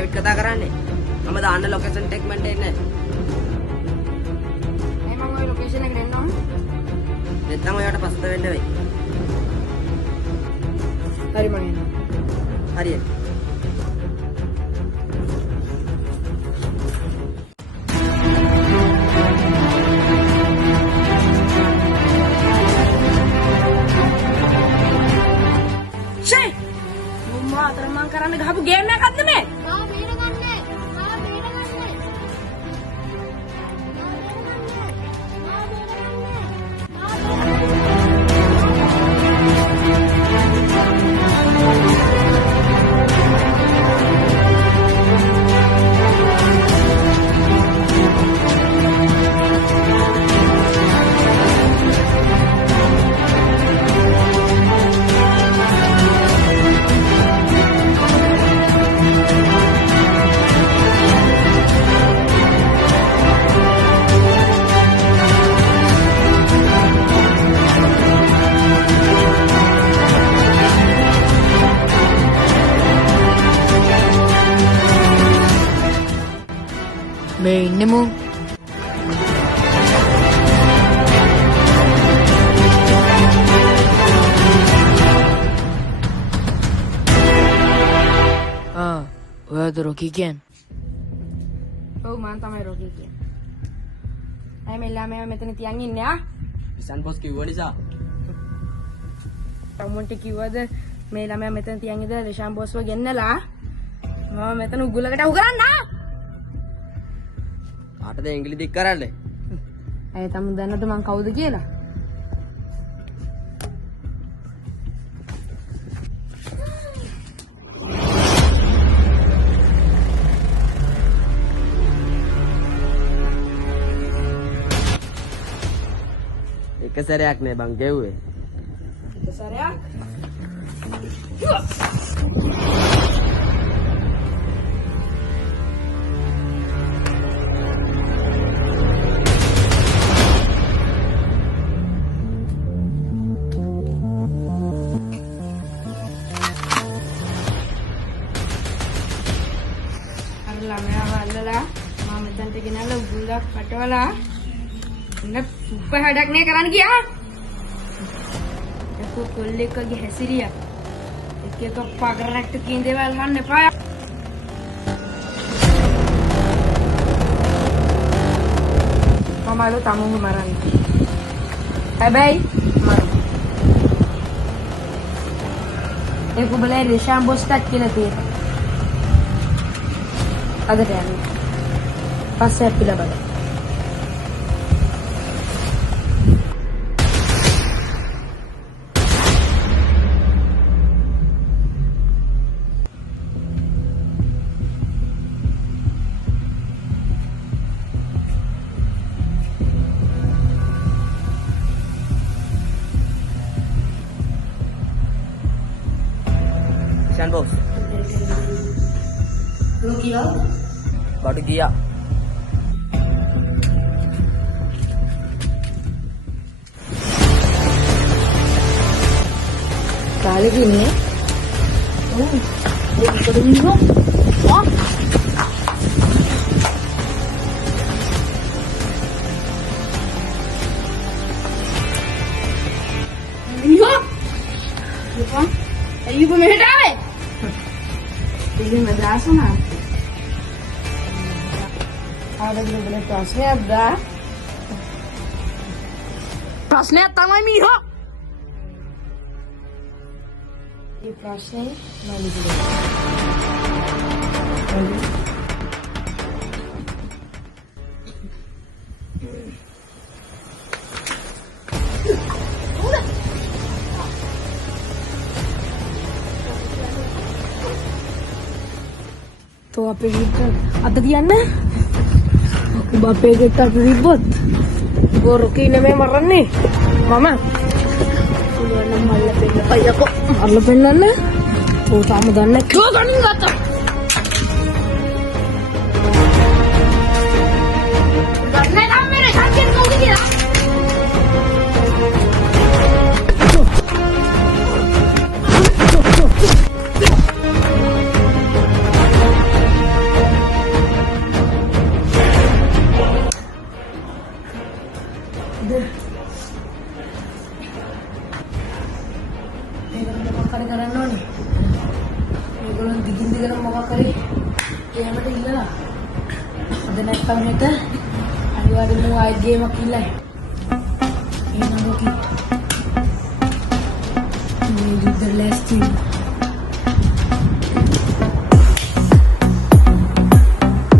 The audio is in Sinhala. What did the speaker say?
ඩේවිඩ් කතා කරන්නේ. මම දාන්න ලොකේෂන් එක මන්ට එන්නේ. මම ඔය ලොකේෂන් එකට එන්නම්. නැත්නම් ඔයාට පස්සට වෙන්න වෙයි. හරි මම එන්නම්. හරියට. කරන්න ගහපු ගේම් එකක්ද මේ? ආ බේරගන්නේ. ආ බේරගන්නේ. මේ ඉන්නෙමු. ඔයාද රොකී කියන්නේ? ඔව් මම තමයි රොකී කියන්නේ. අය මේ ළමයා මෙතන තියන් ඉන්නේ ආ. ඉසන් බොස් කිව්ව නිසා. අම්මුන්ට කිව්වද මේ ළමයා මෙතන තියන් ඉඳලා රිෂාන් බොස්ව ගෙන්නලා මම මෙතන උගුලකට අහු කරන්න ආ. කාටද ඇඟිලි දික් කරන්නේ? ඇයි තමුන් දන්නද මං කවුද කියලා? එක සැරයක් නේ බං ගෙව්වේ. එක සැරයක්? ළමයා වල්ලලා මම මෙතනට ගෙනල්ලා උගුලක් පටවලා ඉන්න සුප්ප හැඩක් නේ කරන්න ගියා. ඒක කොල්ලෙක්ගේ හැසිරිය. එක එක පගරනට කියන දේවල් අහන්න එපා. මමලු තමුන්ව මරන්න. හැබැයි මරන්න. ඒක බලයි රිෂාන් බොස්ටත් කියලා තියෙනවා. අදට යන්න. පස්සේ අපිලා බලන්න. ඉසන් බොස්. රොකියා බඩු ගියා. කාලේ ගින්නේ. ඔව්. ඒක පොඩිනෝ. ආ. නිහා. නිහා. අයියෝ මෙහෙට ආවේ. ඉතින් මද්‍රාස උනා. ආදගෙන බලන්න ප්‍රශ්නයක් දා. ප්‍රශ්නයක් තමයි මීහා. ඒ ප්‍රශ්නේ මම तो අපේ හිත අද තියන්න ඔබ අපේ ගෙට අත තිබ්බොත් ගොරකී නෙමෙයි මරන්නේ මම පුළුවන් නම් මල්ල පෙන්න අයියකෝ මල්ල පෙන්නන්න ඔය තාම දන්නේ කෝ ගණන් ගත්තා දන්නේ නම් මේ සංකේත කවුද කියලා හරි කරන්න ඕනේ. මේගොල්ලෝ දිගින් දිගටම මොකක් හරි ගේමකට ඉල්ලලා. අද නැත්තම් හෙට අනිවාර්යෙන්ම ආයෙත් ගේමක් ඉල්ලයි. එහෙනම් ඔකි. මේ යුද්ධ ලෑස්ති වෙන්න.